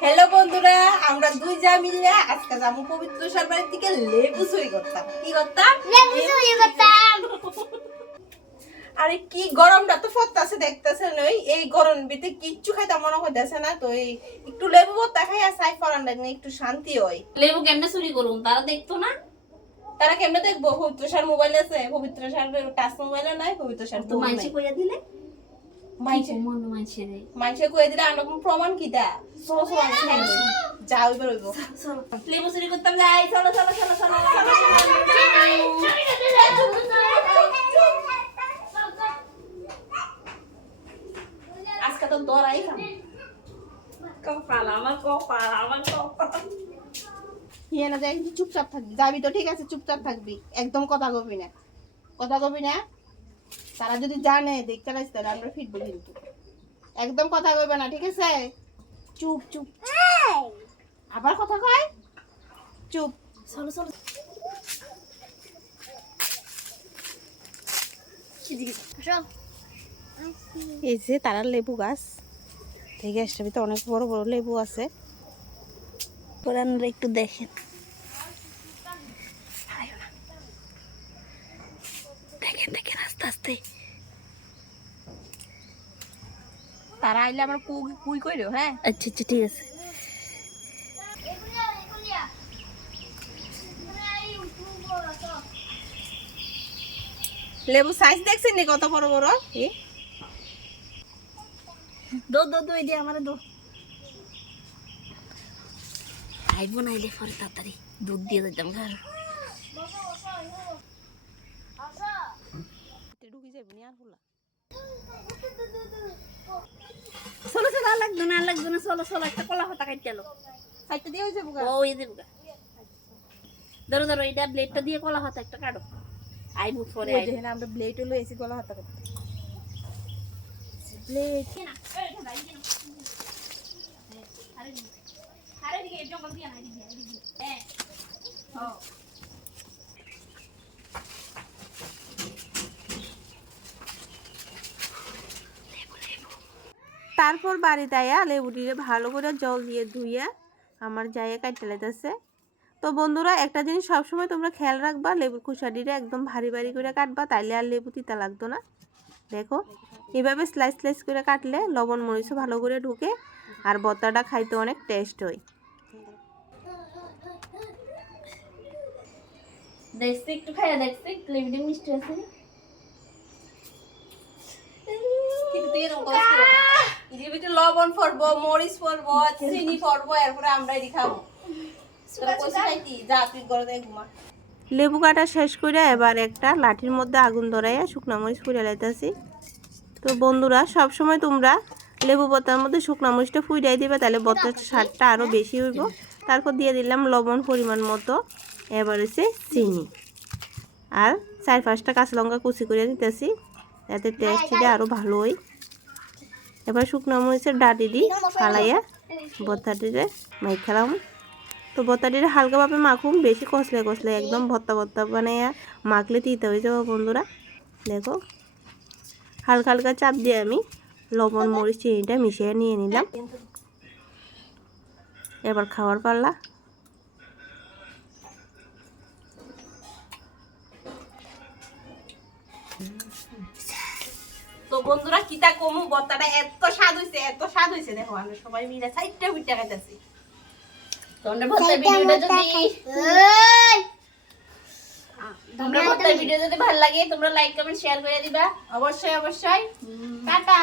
Hello বন্ধুরা আমরা দুই যা মিলে আজকে যাব পবিত্র সরবারের দিকে লেবু চুরি করতাম কি করতাম? লেবু চুরি করতাম। আরে কি গরমটা তো ফটতাছে দেখতেছেন ওই এই গরম ভিতরে কিচ্ছু খাইতে মনে হইতেছে না তো এই একটু লেবু ভর্তা খাই আর সাই ফরান লাগে একটু শান্তি হয় লেবু কেমনে চুরি করুন তারা দেখতো না? তারা কেমনে দেখব? পবিত্র সার মোবাইল আছে পবিত্র সার টাচ মোবাইল নাই পবিত্র সার তো মাইছে কইয়া দিলে? মাইছে। মন মাইছে রে? মাইছে কয়ে দিলে আর রকম প্রমাণ কি দা? হইব। লেবু চুরি করতাম যাই চলো চলো চলো চলো চলো, আজকে তো দরাই খাম কপাল আমার কপাল আমার কপাল। হিয়ে না যাই চুপচাপ থাকবি। যাবি তো ঠিক আছে চুপচাপ থাকবি। একদম কথা কবি না। কথা কবি না? তারা যদি জানে দেখতে লাগছে তাহলে আমরা ফিরবো কিন্তু। একদম কথা কইবে না ঠিক আছে? চুপ চুপ। আবার কথা কয়? চুপ। চলো চলো। এই যে তারা লেবু গাছ। এই গাছটার ভিতরে অনেক বড় বড় লেবু আছে। একটু দেখেন দেখেন দেখেন আস্তে আস্তে? তারা আইলে আমরা কুই কুই কইরো হ্যাঁ? আচ্ছা আচ্ছা ঠিক আছে। লেবু সাইজ দেখছেন নি কত বড় বড়? দো দো দো এদিকে আমারে দো। আইব না এলে পরে তাড়াতাড়ি দুধ দিয়ে দিতাম ঘর ঢুকি যাবি নি আর ফুলা চলো চলো আর লাগতো না আর লাগতো না চলো চলো একটা কলা পাতা কাটতে এলো সাইডটা দিয়ে হইছে বুকা ও এই দেবো ধরো ধরো এটা ব্লেডটা দিয়ে কলা পাতা একটা কাটো। আইব পরে ওই আইব। আমরা ব্লেড হলো এসি গলা হাতে করতে ব্লেড আরে দিকে জঙ্গল দিয়ে না দিকে হ্যাঁ। তারপর বাড়িতে আয়া লেবুটিরে ভালো করে জল দিয়ে ধুইয়া আমার জায়গা কাটতে লাইতেছে তো বন্ধুরা একটা জিনিস সবসময় তোমরা খেয়াল রাখবা লেবুর খুশাটিরে একদম ভারী ভারী করে কাটবা তাইলে আর লেবু তিতা লাগতো না। দেখো এভাবে স্লাইস স্লাইস করে কাটলে লবণ মরিচও ভালো করে ঢুকে আর বত্তাটা খাইতে অনেক টেস্ট হয়। দেখছি একটু খাইয়া দেখছি লেবুটি মিষ্টি আছে কিন্তু তুই এরকম করিস না। এর ভিতরে লবণ পড়ব মরিচ পড়ব চিনি পড়ব এরপরে আমরা এটি খাব। তোরা কইছিস খাইতি? যা তুই ঘরে ঘুমা। লেবু কাটা শেষ করে এবার একটা লাঠির মধ্যে আগুন ধরাইয়া শুকনা মরিচ ফুটে লাইতাছি। তো বন্ধুরা সব সময় তোমরা লেবু বত্তার মধ্যে শুকনা মরিচটা ফুটাই দিবে তাহলে বত্তার স্বাদটা আরও বেশি হইব। তারপর দিয়ে দিলাম লবণ পরিমাণ মতো। এবার হচ্ছে চিনি। আর চার পাঁচটা কাঁচা লঙ্কা কুচি করে দিতেছি যাতে টেস্টটা আরও ভালো হয়। এবার শুকনো মরিচের ডাটি দিই, ফালাইয়া বত্তাটিরে মাই খেলাম তো বত্তাটিরে হালকাভাবে মাখুম বেশি কষলে কষলে একদম ভত্তা ভত্তা বানাইয়া মাখলে তিতে হয়ে যাব বন্ধুরা। দেখো, হালকা হালকা চাপ দিয়ে আমি লবণ, মরিচ, চিনিটা মিশিয়ে নিয়ে নিলাম। এবার খাওয়ার পাল্লা। বন্ধুরা কিতা কমু বত্তাটা এত স্বাদ হইছে এত স্বাদ হইছে দেখো আমরা সবাই মিলে সাইডটা বুইটা খাইতেছি। তোমরা বলতে ভিডিওটা যদি তোমরা ভর্তা ভিডিও যদি ভালো লাগে তোমরা লাইক কমেন্ট শেয়ার করে দিবা। অবশ্যই অবশ্যই টাটা!